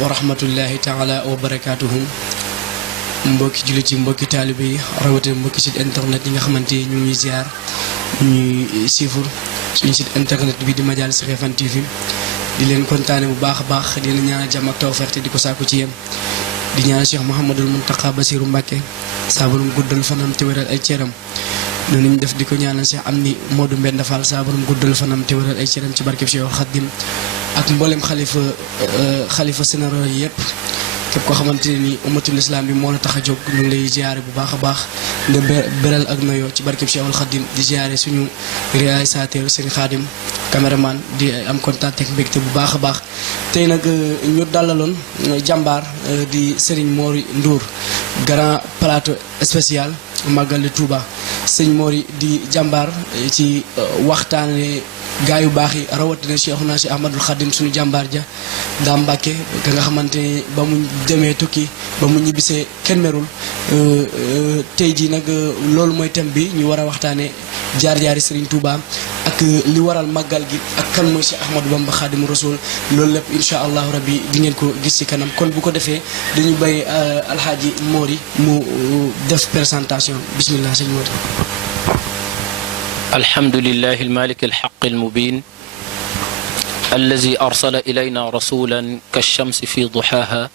wa rahmatullahi taala wa barakaatuhu. Mbokki jullit yi mbokki taalibe yi rawatina mbokki site internet yi nga xamante ñu ngi ziar ñuy siifur suñu site internet bi di Majaalis Xefane TV di leen kontaane bu baax a baax di leen ñaanal jàmm ak tawfeex te di ko sàkku ci yéen di ñaanal Cheikh Mouhamadul Muntaqa Basiru Mbàkke saa borom guddal fanam te wéral ay cëram noonu ñu def di ko ñaanal Cheikh Amdi Modou Mbenda Fall saa borom guddal fanam te wéral ay cëram ci barkeb Cheikh Xaddim ak mboolem xalifa sénéro yi yëpp képp koo xamante ne ni ummatul islam bi moo la tax a jóg ñu ngi lay ziare bu baax a baax nga beral ak noyo ci barkeb Cheikhul Khadim di ziare suñu réalisateur Serigne Khadim caméraman di am contact ak mbégte bu baax a baax tey nag ñu dalaloon jàmbaar di Serigne Mori Ndour grand plateau spécial Magal de Touba Serigne Mori di jàmbaar ci waxtaane gaa yu baax yi rawatina Cheikhuna si Ahmadul Khadim suñu jàmbaar ja daa Mbàkke ka nga xamante ni ba mu demee tukki ba mu ñibbisee kenn merul tey jii nag loolu mooy thème bi ñu war a waxtaane jaar-jaari Serigne Touba ak li waral màggal gi ak kan mooy si Ahmadou Bamba Khadim Rasoul loolu lépp incha allahu rabbi di ngeen ko gis ci kanam kon bu ko defee dañu bay alxaaji Mori mu def présentation bismillah sëñ Mori. الحمد لله المالك الحق المبين الذي أرسل إلينا رسولا كالشمس في ضحاها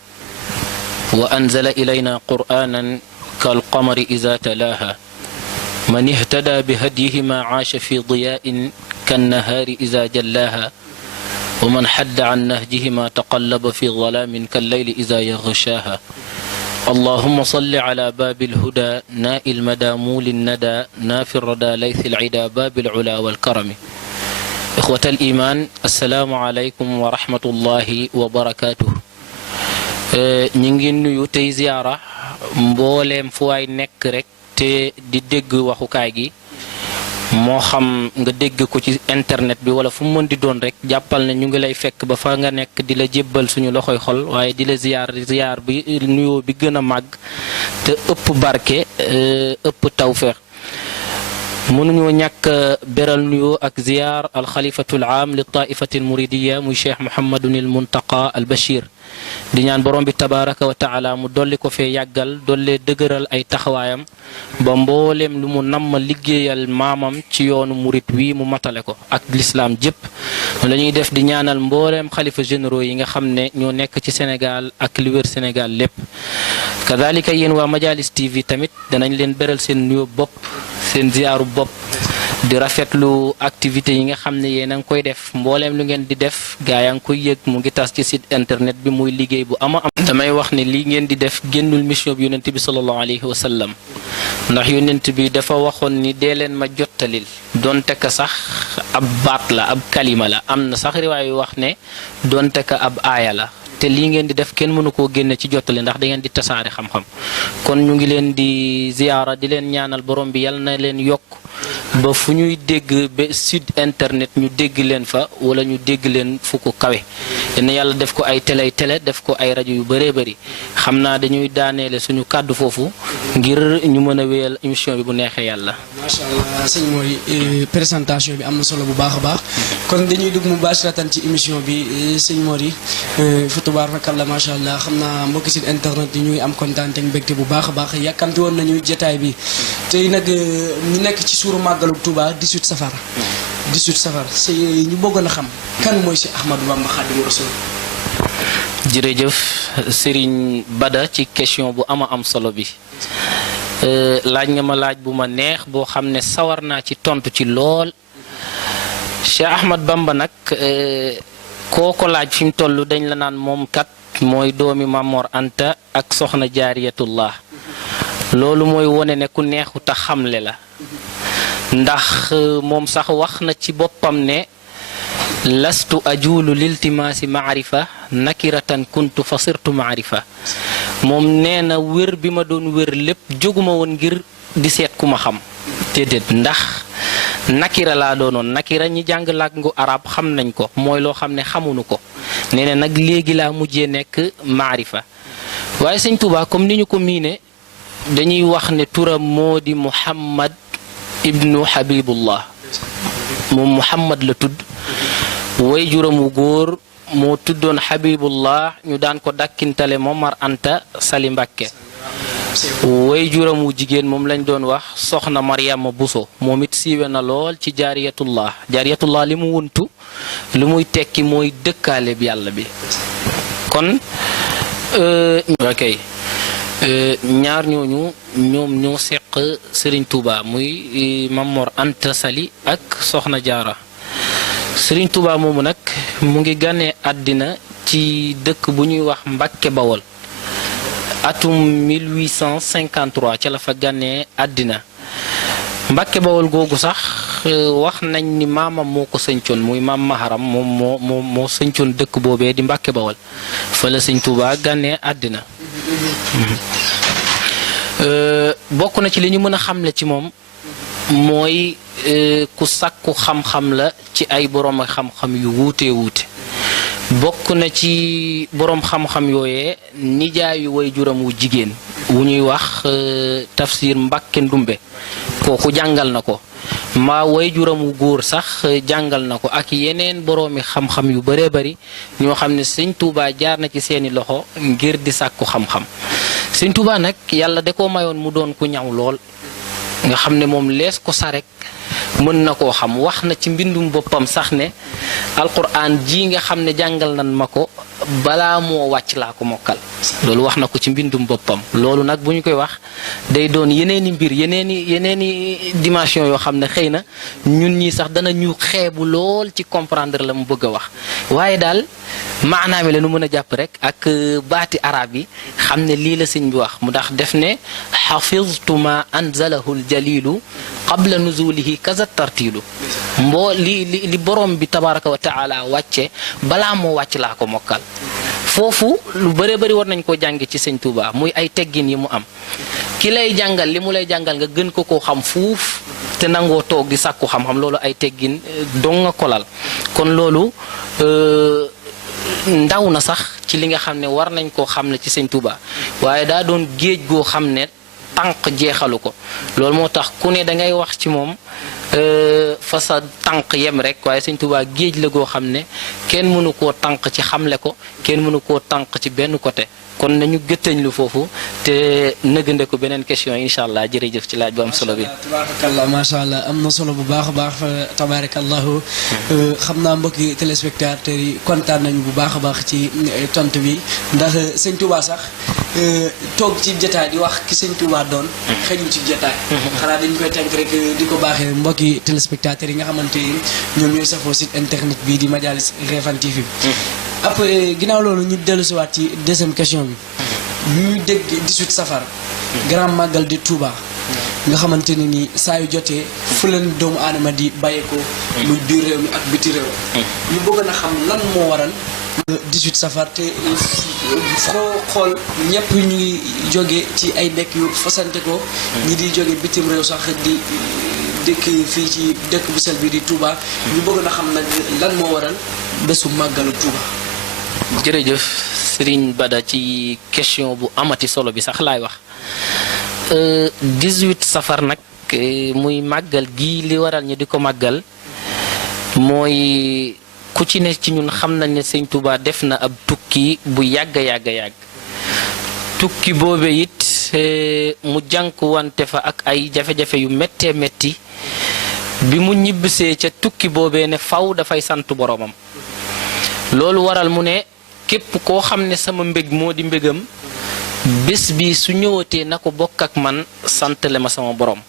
وأنزل إلينا قرآنا كالقمر إذا تلاها من اهتدى بهديه ما عاش في ضياء كالنهار إذا جلاها ومن حد عن نهجه ما تقلب في ظلام كالليل إذا يغشاها اللهم صل على باب الهدى ناء المدى مول الندى ناف الردى ليث العدا باب العلا والكرم إخوة الإيمان السلام عليكم ورحمة الله وبركاته نيغي نيو تاي زيارة مبولم فواي نيك رek te di dégg waxukaay gi moo xam nga dégg ko ci internet bi wala fu mu mën di doon rek jàppal ne ñu ngi lay fekk ba fa nga nekk di la jébbal suñu loxoy xol waaye di la ziyaar bi nuyoo bi gën a màgg te ëpp barke ëpp tawfeex mënuñoo ñàkk beral nuyoo ak ziyaar alxalifatul aam li taifati almuridiya muy cheikh Mouhamadun il Muntaqa al Bachir di ñaan borom bi tabaraka wa taala mu dolli ko fee yàggal dollee dëgëral ay taxawaayam ba mbooleem lu mu namm liggéeyal maamam ci yoonu murit wi mu matale ko ak lislaam jëpp la ñuy def di ñaanal mbooleem xalifa généraux yi nga xam ne ñoo nekk ci Sénégal ak li wër Sénégal lépp kadalika yéen waa Majalis TV tamit danañ leen beral seen nuyoo bopp seen ziyaaru bopp di rafetlu activité yi nga xam ne yéen a ngi koy def mbooleem lu ngeen di def gaa yaa ngi koy yëg mu ngi tas ci site internet bi muy liggéey bu ama am damay wax ne lii ngeen di def génnul mission bi yonent bi sallallahu alayhi wa sallam ndax yonent bi dafa waxoon ni dee leen ma jottalil donte ka sax ab baat la ab kalima la am na sax riwaay yu wax ne donte ka ab aaya la te lii ngeen di def kenn mënu koo génne ci jottali ndax da ngeen di tasaare xam-xam kon ñu ngi leen di ziyaara di leen ñaanal borom bi yal na leen yokk ba fu ñuy dégg ba site internet ñu dégg leen fa wala ñu dégg leen fu ko kawe yéen yàlla def ko ay télé def ko ay rajo yu bëree bëri xam naa dañuy daaneele suñu kàddu foofu ngir ñu mën a wéyal émission bi bu neexee yàlla. macha allah sëñ Mori présentation bi am na solo bu baax a baax kon dañuy dugg mubasharatan ci émission bi sëñ Mori fa tabarakallah macha allah xam naa mbokki site internet yi ñuy am kontaan ak mbégte bu baax a baax yàkkamti woon nañu jotaay bi tey nag ñu nekk ci suuru màggalu Touba 18 safar si ñu bëggoon a xam kan mooy si Ahmadou Bamba Khadim Rasoul. jërëjëf Serigne Bada ci question bu am solo bi laaj nga ma laaj bu ma neex boo xam ne sawar naa ci tontu ci lool Cheikh Ahmad Bamba nag kooko laaj fi mu toll dañ la naan moom kat mooy doomi Mamor Anta ak soxna jaariyatullah loolu mooy wone ne ku neexu ta xamle la ndax moom sax wax na ci boppam ne lastu ajulu liltimaasi maarifa nakiratan kuntu fasirtu maarifa moom nee na wér bi ma doon wér lépp jóguma woon ngir di seet ku ma xam déedéet ndax nakira laa doonoon nakira ñi jàng làngu arab xam nañ ko mooy loo xam ne xamuñu ko nee na nag léegi laa mujjee nekk maarifa waaye sëñ Tuubaa comme ni ñu ko miine dañuy wax ne turam moo di Muhammad ibnu Habibullah moom Muhammad la tudd way juram wu góor moo tuddoon Habibullah ñu daan ko dakkintale Momar Anta Sali Mbàkke way juram wu jigéen moom lañ doon wax soxna Mariama Buso moom it siiwe na lool ci jaariyatullah li mu wuntu lu muy tekki mooy dëkkaale bi yàlla bi kon ñaar ñooñu ñoom ñoo seq Serigne Touba muy Mamor Anta Sali ak soxna Jaara Serigne Touba moomu nag mu ngi gane àddina ci dëkk bu ñuy wax Mbàkke Bawol atum 1853 ca la fa gane àddina Mbàkke Bawol googu sax wax nañ ni maamam moo ko sëncoon muy maam Maharam moom moo sëncoon dëkk boobee di Mbàkke Bawol fa la Sëñ Touba gane àddina bokk na ci li ñu mën a xamle ci moom mooy ku sàkku xam-xam la ci ay boroom xam-xam yu wuute bokk na ci boroom xam-xam yooyee nijaayu way juram wu jigéen wu ñuy wax Tafsir Mbàkke Ndumbe kooku jàngal na ko maa way juram wu góor sax jàngal na ko ak yeneen boroomi xam-xam yu bëree bëri ñoo xam ne Sëñ Tuubaa jaar na ci seeni loxo ngir di sàkku xam-xam Sëñ Tuubaa nag yàlla da koo mayoon mu doon ku ñaw lool nga xam ne moom lees ko sa rek mën na koo xam wax na ci mbindum boppam sax ne alquran ji nga xam ne jàngal nan ma ko balaa moo wàcc laa ko mokkal loolu wax na ko ci mbindum boppam loolu nag bu ñu koy wax day doon yeneeni mbir yeneeni dimension yoo xam ne xëy na ñun ñii sax dana ñu xeebu lool ci comprendre la mu bëgg a wax waaye daal maanaam la nu mën a jàpp rek ak baati arab yi xam ne lii la sëñ bi wax mu ndax def ne xafiztu ma anzalahu aljalilu qabla nuzulihi kaza tartilu li borom bi tabaraka wa taala wàcce balaa moo wàcc laa ko mokkal foofu lu bëree bëri war nañ koo jànge ci Sëñ Tuubaa muy ay teggin yi mu am ki lay jàngal li mu lay jàngal nga gën ko koo xam fuuf te nangoo toog di sàkku xam-xam loolu ay teggin dong nga kolal kon loolu ndaw na sax ci li nga xam ne war nañ koo xam ne ci Sëñ Tuubaa waaye daa doon géej goo xam ne tànk jeexalu ko loolu moo tax ku ne dangay wax ci moom fa sa tànk yem rek waaye Sëñ Tuubaa géej la goo xam ne kenn mënu koo tànk ci xamle ko kenn mënu koo tànk ci benn côté kon nañu gëttañ lu foofu te nëgënde ko beneen question incha allah jërëjëf ci laaj bu am solo bi. tabarakallah macha allah am na solo bu baax a baax tabarakallahu xam naa mbokki téléspectateurs yi kontaan nañu bu baax a baax ci tontu bi ndax Sëñ Tuubaa sax toog ci jotaay di wax ki Sëñ Tuubaa doon xëjul ci jotaay xanaa dañu koy tënk rek di ko baaxee mbokki téléspectateurs yi nga xamante ni ñoom ñooy safoo site internet bi di Majalis Refane TV après ginnaaw loolu ñu dellusiwaat ci deuxième question bi ñuy dégg 18 safar grand magal di Touba nga xamante ne ni saa yu jotee fu leen doomu aadama di bàyyeekoo muy biir réew mi ak biti réew ñu bëgg na xam lan moo waral 18 safar te foo xool ñëpp ñu ngi jóge ci ay dëkk yu fasante ko ñi di jóge bitim réew sax di dëkk fii ci dëkk bu sel bi di Touba ñu bëgg na xam nag lan moo waral bésu màggalu Touba. jërëjëf Serigne Bada ci question bu amati solo bi sax laay wax 18 safar nag muy màggal gi li waral ñu di ko màggal mooy ku ci ne ci ñun xam nañ ne Sëñ Touba def na ab tukki bu yàgg tukki boobe it mu jànk wante fa ak ay jafe-jafe yu méttee métti bi mu ñibbisee ca tukki boobee ne faw dafay sant boromam loolu waral mu ne képp koo xam ne sama mbég moo di mbégam bés bi su ñëwatee na ko bokk ak man santale ma sama borom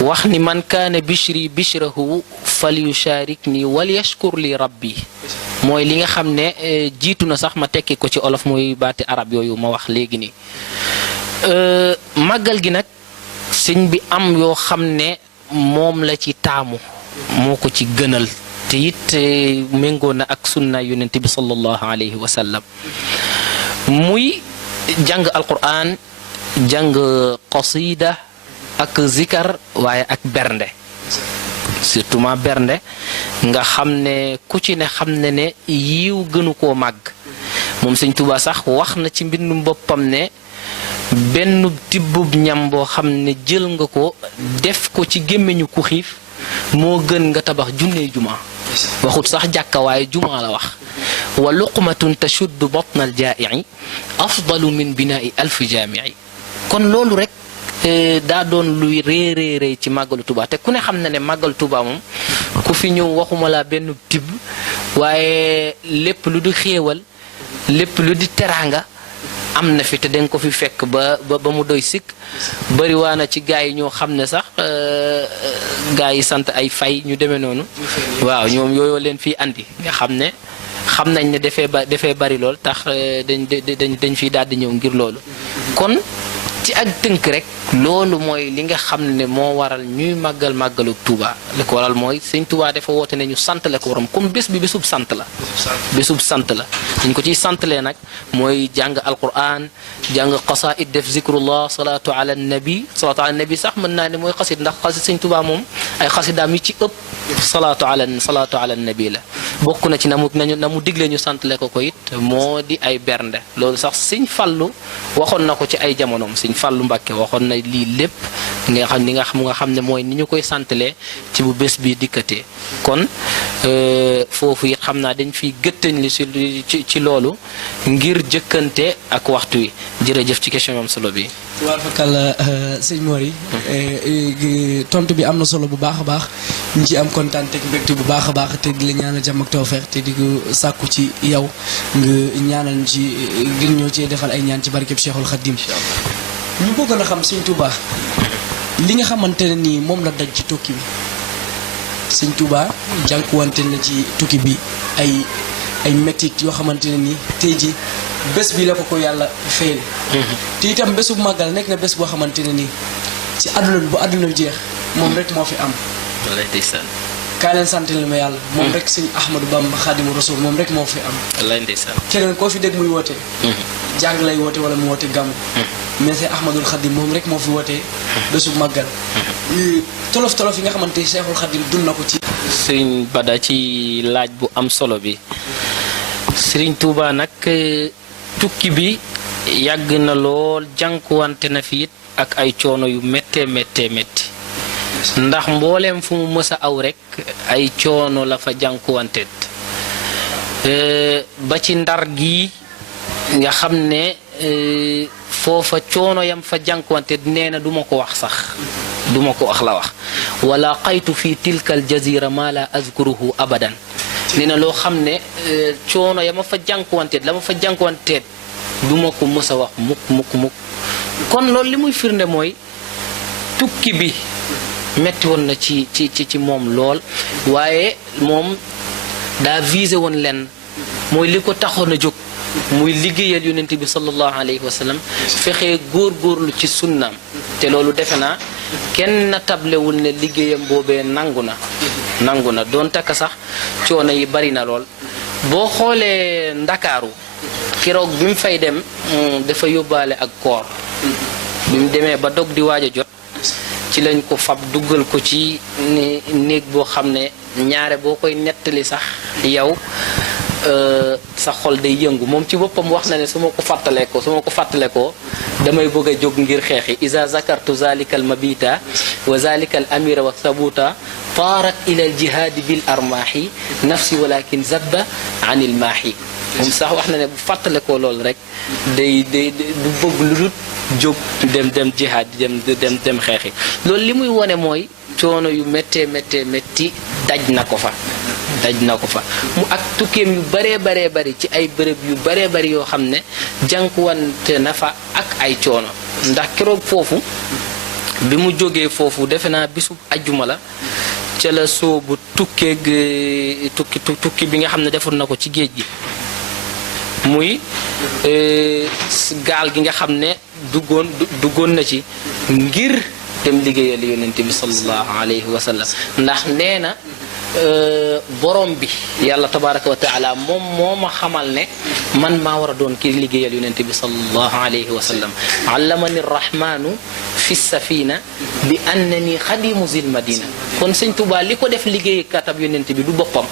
wax ni man kaana bishri bishrahu fal yusharik ni wal yashkur li rabbi mooy li nga xam ne jiitu na sax ma tekki ko ci olof mooy baati arab yooyu ma wax léegi nii màggal gi nag sëñ bi am yoo xam ne moom la ci taamu moo ko ci gënal te it méngoo na ak sunna yonent bi sallallahu alayhi wa sallam muy jàng alquran jàng qasida ak zikar waaye ak bernde surtout ma bernde nga xam ne ku ci ne xam ne ne yiw gënu koo màgg moom Sëñ Tuubaa sax wax na ci mbindum boppam ne benn tibbub ñam boo xam ne jël nga ko def ko ci gémmiñu ku xiif moo gën nga tabax junney jumaa waxut sax jàkka waaye jumaa la wax wa luqmatun tashuddu batna al jaa'i afdalu min binaa'i alfi jaami'i kon loolu rek daa doon luy réeréeré ci màggalu Tuuba te ku ne xam na ne màggalu Tuuba moom ku fi ñëw waxuma la benn tibb waaye lépp lu di xéewal lépp lu di teraanga am na fi te danga ko fi fekk ba mu doy sikk bari waa na ci gaa yi ñoo xam ne sax gaa yi sant ay fay ñu demee noonu waaw ñoom yooyu leen fi andi nga xam ne xam nañ ne dafay bari lool tax dañ fiy daal di ñëw ngir loolu kon ci ak tënk rek loolu mooy li nga xam ne moo waral ñuy màggalu Tuuba li ko waral mooy sëñ Tuuba dafa woote ne ñu santale ko borom comme bés bi bésub sant la bésub sant la dañ ko ciy santalee nag mooy jàng alquran jàng qasaid def zikrullah salaatu ala nabi sax mën naa ne mooy xasid ndax xasid sëñ Tuuba moom ay xasidaam yi ci ëpp salaatu ala nabi la bokk na ci na mu digle ñu santale ko it moo di ay bernde loolu sax sëñ Fallu waxoon na ko ci ay jamonoom sëñ Fallu Mbàkke waxoon na lii lépp nga xam ne mooy ni ñu koy santalee ci bu bés bi dikkatee kon foofu it xam naa dañ fiy gëttañ li ci loolu ngir jëkkante ak waxtu wi jërëjëf ci question am solo bi waa fakal sëñ Mori tontu bi am na solo bu baax a baax ñu ci am kontaan te mbégte bu baax a baax te di la ñaanal jàmm ak tawfeex te di ko sàkku ci yow nga ñaanal ñu ci ngir ñoo ci defal ay ñaan ci barkeb Cheikhul Khadim ñu bëggoon a xam sëñ Touba li nga xamante ne nii moom la daj ci tukki bi sëñ Touba jànkuwante na ci tukki bi ay métit yoo xamante ne nii tey ji bés bi la ko yàlla fayal te itam bésu màggal nekk na bés boo xamante ne nii ci àdduna bi bu àdduna bi jeex moom rek moo fi am kaa leen sant leen ma yàlla moom rek sëñ Ahmadou Bamba Xaadimu Rasuul moom rek moo fi am keneen koo fi dégg muy woote jàng lay woote wala mu woote gàmm mais c'est Ahmadul Xadim moom rek moo fi wootee bésu màggal tolof yi nga xamante Cheikhul Xadim dund na ko ci sëriñ Bada ci laaj bu am solo bi sëriñ Tuuba nag tukki bi yàgg na lool jànkuwante na fi it ak ay coono yu méttee métti ndax mbooleem fu mu mës a aw rek ay coono la fa jànkuwanteet ba ci Ndar gi nga xam ne foofa coono yam fa jànkuwante nee na duma ko wax sax duma ko wax la wax wala qaytu fi tilka al jazira ma la azkuruhu abadan nee na loo xam ne coono ya ma fa jànkuwanteet la ma fa jànkuwanteet duma ko mës a wax mukk kon loolu li muy firnde mooy tukki bi metti woon na ci moom lool waaye moom daa visé woon len mooy li ko taxoon a jóg muy liggéeyal yonent bi sallallahu alayhi wa sallam fexe góorgóorlu ci sunnaam te loolu defe naa kenn na tablewul ne liggéeyam boobee nangu na doon takk sax coono yi bari na lool boo xoolee Ndakaaru keroog bi mu fay dem dafa yóbbaale ak koor bi mu demee ba dog di waaj a jot ci lañ ko fab duggal ko ci néeg boo xam ne ñaare boo koy nettali sax yow sa xol day yëngu moom ci boppam wax na ne su ma ko fàttale ko damay bëgg a jóg ngir xeexi isa zakartu zalika al mabita wa zalika al amira wa sabuta taarat ila al jihaadi bil armaahi nafsi walakin zabba an il maahi moom sax wax na ne bu fàttale ko loolu rek day du bëgg lu dul jóg dem jihaad dem xeexi loolu li muy wone mooy coono yu métti daj na ko fa mu ak tukkeem yu baree bari ci ay bërëb yu baree bari yoo xam ne jànkuwante na fa ak ay coono ndax keroog foofu bi mu jógee foofu defe naa bisu ajjuma la ca la soobu tukki bi nga xam ne defoon na ko ci géej gi muy gaal gi nga xam ne duggoon na ci ngir dem liggéeyal yonent bi sallallahu alayhi wa sallam ndax nee na borom bi yàlla tabaraka wa taala moom moo ma xamal ne man maa war a doon kii liggéeyal yonent bi sallallahu alayhi wa sallam allamani rahmanu fi safina bi annani xadimu zil madina kon sëñ Tuubaa li ko def liggéeykatab yonent bi du boppam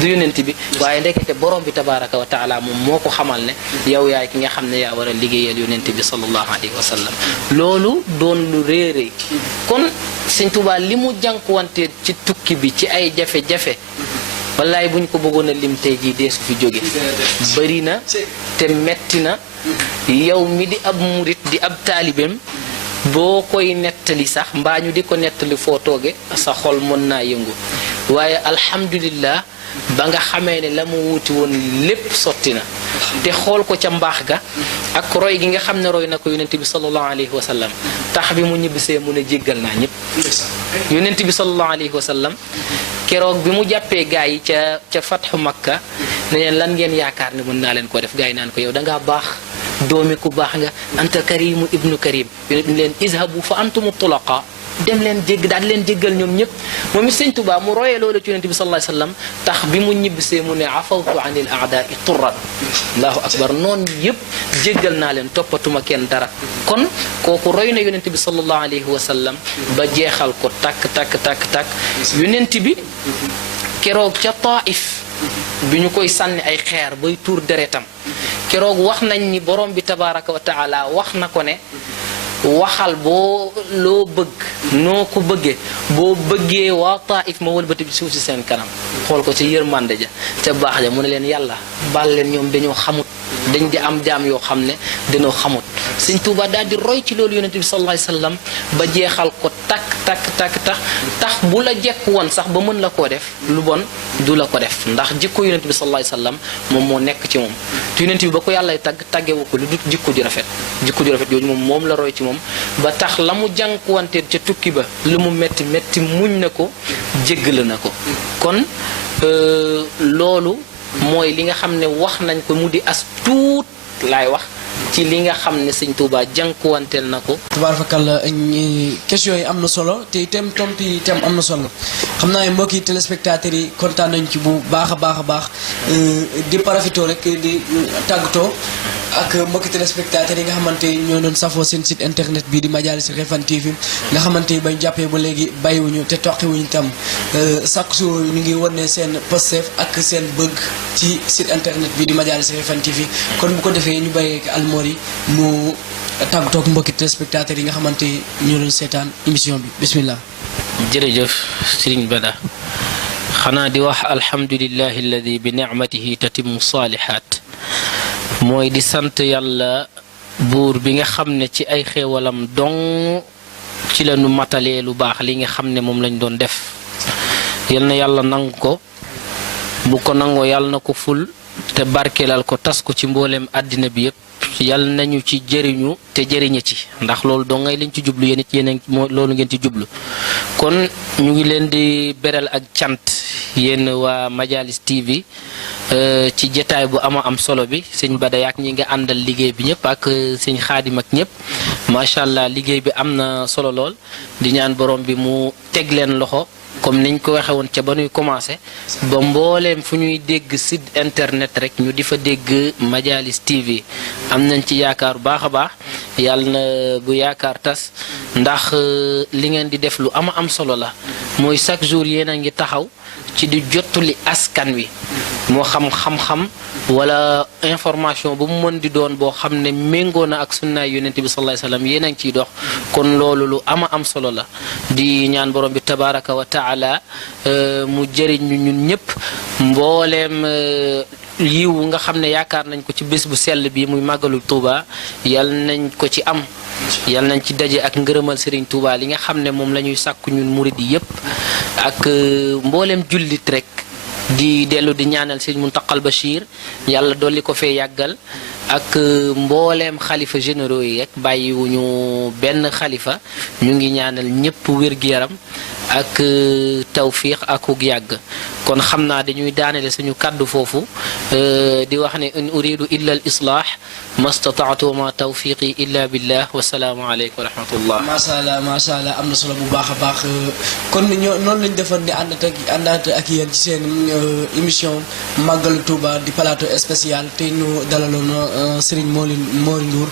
du yonent bi waaye ndekete borom bi tabaraka wa taala moom moo ko xamal ne yow yaay ki nga xam ne yaa war a liggéeyal yonent bi sallallahu alayhi wa sallam loolu doon lu réeré kon sëñ Tuubaa li mu jànkuwante ci tukki bi ci ay jafe-jafe wallaay buñ ko bëggoon a lim tey jii dee su fi jóge bëri na te metti na yow mi di ab murit di ab taalibeem boo koy nettali sax mbaa ñu di ko nettali foo tooge sa xol mën naa yëngu waaye alhamdulillah ba nga xamee ne la mu wuti woon lépp sotti na te xool ko ca mbaax ga ak roy gi nga xam ne roy na ko yonent bi sallallahu alayhi wa sallam tax bi mu ñibbisee mu ne jéggal naa ñëpp yonent bi sallallahu alayhi wa sallam keroog bi mu jàppee gaa yi ca fatxu makka ne leen lan ngeen yaakaar ne mën naa leen ko def gaa yi naan ko yow da ngaa baax doomi ku baax nga anta karimu ibnu karim yonent leen izhabu fa antumu tulaqa dem leen jégg daal leen jéggal ñoom ñëpp moom it sëñ Tuubaa mu royee loolu ci yonent bi sallallahu alayhi wasallam tax bi mu ñibbisee mu ne afawtu anil a'da'i turran allahu akbar noonu yëpp jéggal naa leen toppatuma kenn dara kon kooku roy na yonent bi sallallahu alayhi wasallam ba jeexal ko takk yonent bi keroog ca Taif bi ñu koy sànni ay xeer bay tuur deretam keroog wax nañ ni borom bi tabaraka wa taala wax na ko ne waxal boo loo bëgg noo ko bëggee boo bëggee waa Taif ma wëlbati bi suuf si seen kanam xool ko ci yërmande ja ca baax ja mu ne leen yàlla baal leen ñoom dañoo xamut dañ di am jaam yoo xam ne dañoo xamut Sëñ Tuubaa daal di roy ci loolu yonent bi sallallahu alayhi wasallam ba jeexal ko tax bu la jekk woon sax ba mën la koo def lu bon du la ko def ndax jikko yonent bi sallallahu alayhi wasallam moom moo nekk ci moom te yonent bi ba ko yàlla tàggewu ko lu du jikko ju rafet yooyu moom la roy ci moom ba tax la mu jànkuwanteet ca tukki ba lu mu metti muñ na ko jéggal na ko kon loolu mooy li nga xam ne wax nañ ko mu di as tuut laay wax ci li nga xam ne Sëñ Tuubaa jànkuwanteel na ko. tabaarakalla question yi am na solo te itam tontu yi itam am na solo xam naa ne mbokki téléspectateurs yi kontaan nañ ci bu baax a baax di parafito rek di tàggatoo ak mbokki téléspectateurs yi nga xamante ñoo doon safoo seen site internet bii di Majaalis Refane TV nga xamante ni bañ jàppee ba léegi bàyyiwuñu te toqiwuñu itam chaque jour ñu ngi wane seen Pastef ak seen bëgg ci site internet bii di Majaalis Refane TV kon bu ko defee ñu bàyyee ak Almori mu tàggatoo ak mbokki téléspectateurs yi nga xamante ñoo doon seetaan émission bi bismillah. jërëjëf Serigne Bada xanaa di wax alhamdulillahi alladi bi ni'matihi tatimmu saalihaat mooy di sant yàlla buur bi nga xam ne ci ay xéewalam dong ci la nu matalee lu baax li nga xam ne moom lañ doon def yal na yàlla nangu ko bu ko nangoo yàlla na ko ful te barkeelal ko tas ko ci mbooleem àddina bi yépp yal nañu ci jëriñu te jëriñe ci ndax loolu doo ngay lañ ci jublu yéen it yéen loolu ngeen ci jublu kon ñu ngi leen di beral ak cant yéen waa Majaalis TV ci jataay bu am solo bi sëñ Bada yaak ñi nga àndal liggéey bi ñëpp ak sëñ Xaadim ak ñëpp macha allah liggéey bi am na solo lool di ñaan borom bi mu teg leen loxo comme niñ ko waxe woon ca ba nuy commencé ba mbooleem fu ñuy dégg site internet rek ñu di fa dégg Majaalis TV am nañ ci yaakaar bu baax a baax yàlla na bu yaakaar tas ndax li ngeen di def lu am solo la mooy chaque jour yéen a ngi taxaw ci di jottali askan wi moo xam-xam wala information bu mu mën di doon boo xam ne méngoo na ak sunnaay yonent bi sallallahu alayhi wasallam yéen a ngi ciy dox kon loolu lu am solo la di ñaan borom bi tabaraka wa taala mu jëriñ ñu ñun ñëpp mbooleem yiw nga xam ne yaakaar nañ ko ci bés bu sell bi muy màggalu Touba yal nañ ko ci am yal nañ ci daje ak ngërëmal Serigne Touba li nga xam ne moom la ñuy sàkku ñun murid yi yëpp ak mbooleem jullit rek di dellu di ñaanal Serigne Mountakha Bachir yàlla dolli ko fee yàggal ak mbooleem xalifa généraux yi rek bàyyiwuñu benn xalifa ñu ngi ñaanal ñëpp wér-gu-yaram ak tawfiq akuk yàgg kon xam naa dañuy daanele suñu kàddu foofu di wax ne in uridu illa al islah mastataatu ma tawfiqi illa billah wasalaamu aleykum wa rahmatullah macha allah am na solo bu baax a baax kon noonu lañ defoon di àndaat ak yéen ci seen émission màggalu Touba di plateau spécial te ñu dalaloon Serigne Mori Ndour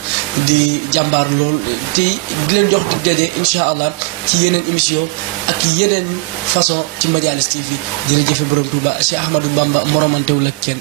di jàmbaar lool te di leen jox di daje incha allah ci yeneen émission ak yeneen façon ci Majaalis TV jërëjëf borom Touba Cheikh Ahmadou Bamba moromantewul ak kenn